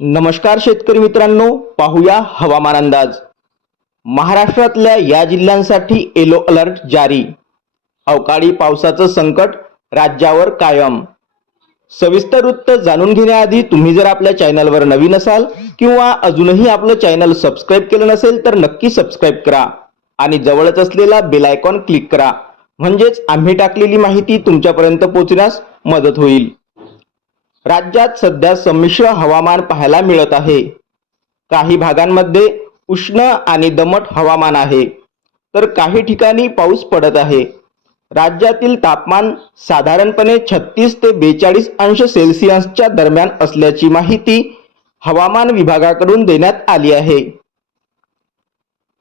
नमस्कार शेतकरी मित्रांनो पाहूया हवामान अंदाज. महाराष्ट्रातल्या या जिल्ह्यांसाठी येलो अलर्ट जारी. अवकाळी पावसाचं संकट राज्यावर कायम. सविस्तर वृत्त जाणून घेण्याआधी तुम्ही जर आपल्या चॅनलवर नवीन असाल किंवा अजूनही आपलं चॅनल सबस्क्राईब केलं नसेल तर नक्की सबस्क्राईब करा आणि जवळच असलेला बेल आयकॉन क्लिक करा. म्हणजेच आम्ही टाकलेली माहिती तुमच्यापर्यंत पोहोचण्यास मदत होईल. राज्यात सध्या संमिश्र हवामान पाहायला मिळत आहे. काही भागांमध्ये उष्ण आणि दमट हवामान आहे. तर काही ठिकाणी पाऊस पडत आहे. राज्यातील तापमान साधारणपणे छत्तीस ते बेचाळीस अंश सेल्सिअसच्या दरम्यान असल्याची माहिती हवामान विभागाकडून देण्यात आली आहे.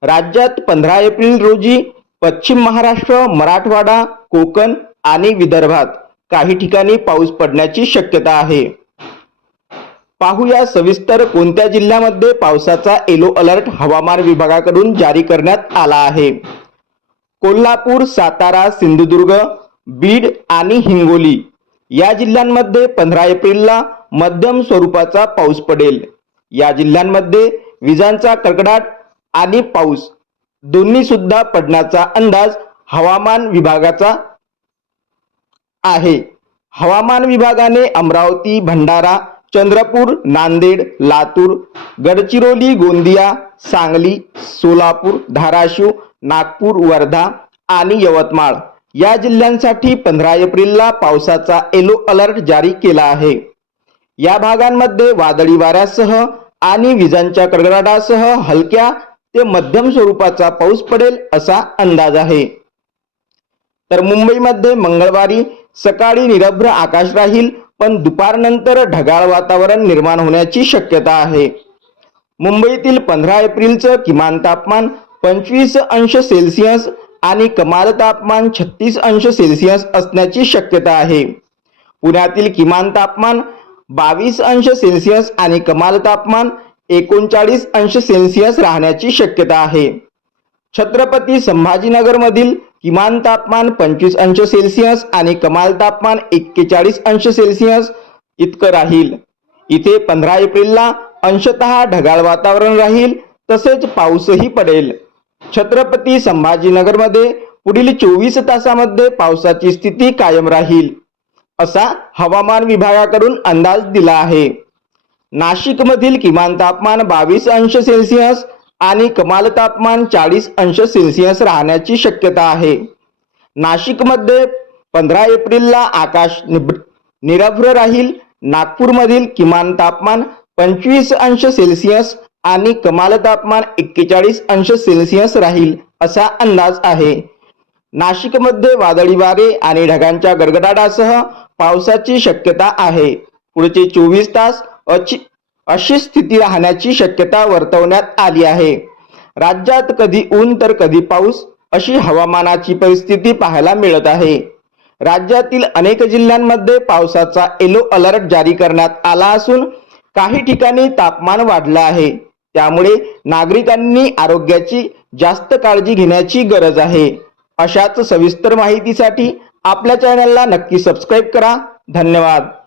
राज्यात पंधरा एप्रिल रोजी पश्चिम महाराष्ट्र मराठवाडा कोकण आणि विदर्भात काही ठिकाणी पाऊस पडण्याची शक्यता आहे. पाहूया सविस्तर कोणत्या जिल्ह्यामध्ये पावसाचा येलो अलर्ट हवामान विभागाकडून जारी करण्यात आला आहे. कोल्हापूर सातारा सिंधुदुर्ग बीड आणि हिंगोली या जिल्ह्यांमध्ये पंधरा एप्रिलला मध्यम स्वरूपाचा पाऊस पडेल. या जिल्ह्यांमध्ये विजांचा कडकडाट आणि पाऊस दोन्ही सुद्धा पडण्याचा अंदाज हवामान विभागाचा आहे. हवामान विभागाने अमरावती भंडारा चंद्रपूर नांदेड लातूर गडचिरोली गोंदिया सांगली सोलापूर धाराशिव नागपूर वर्धा आणि यवतमाळ या जिल्ह्यांसाठी पंधरा एप्रिलला पावसाचा येलो अलर्ट जारी केला आहे. या भागांमध्ये वादळी वाऱ्यासह आणि विजांच्या कडकडाटासह हलक्या ते मध्यम स्वरूपाचा पाऊस पडेल असा अंदाज आहे. तर मुंबईमध्ये मंगळवारी सकाळी निरभ्र आकाश राहील पण दुपारनंतर ढगाळ वातावरण निर्माण होण्याची शक्यता आहे. मुंबईतील पंधरा एप्रिलचं किमान तापमान पंचवीस अंश सेल्सिअस आणि कमाल तापमान छत्तीस अंश सेल्सिअस असण्याची शक्यता आहे. पुण्यातील किमान तापमान बावीस अंश सेल्सिअस आणि कमाल तापमान एकोणचाळीस अंश सेल्सिअस राहण्याची शक्यता आहे. छत्रपती संभाजीनगरमधील किमान तापमान पंचवीस अंश सेल्सिअस आणि कमाल तापमान एक्केचाळीस अंश सेल्सिअस इतकं राहील. इथे पंधरा एप्रिलला अंशतः ढगाळ वातावरण राहील तसेच पाऊसही पडेल. छत्रपती संभाजीनगरमध्ये पुढील चोवीस तासामध्ये पावसाची स्थिती कायम राहील असा हवामान विभागाकडून अंदाज दिला आहे. नाशिकमधील किमान तापमान बावीस अंश सेल्सिअस आणि कमाल तापमान चाळीस अंश सेल्सिअस राहण्याची शक्यता आहे. नाशिकमध्ये पंधरा एप्रिलला आकाश निभ- निरभ्र राहील. नागपूरमधील किमान तापमान पंचवीस अंश सेल्सिअस आणि कमाल तापमान एक्केचाळीस अंश सेल्सिअस राहील असा अंदाज आहे. नाशिकमध्ये वादळी वारे आणि ढगांच्या गडगडाटासह पावसाची शक्यता आहे. पुढचे चोवीस तास अची अशी स्थिती राहण्याची शक्यता वर्तवण्यात आली आहे. राज्यात कधी ऊन तर कधी पाऊस अशी हवामानाची परिस्थिती पाहायला मिळत आहे. राज्यातील अनेक जिल्ह्यांमध्ये पावसाचा येलो अलर्ट जारी करण्यात आला असून काही ठिकाणी तापमान वाढलं आहे. त्यामुळे नागरिकांनी आरोग्याची जास्त काळजी घेण्याची गरज आहे. अशाच सविस्तर माहितीसाठी आपल्या चॅनलला नक्की सबस्क्राईब करा. धन्यवाद.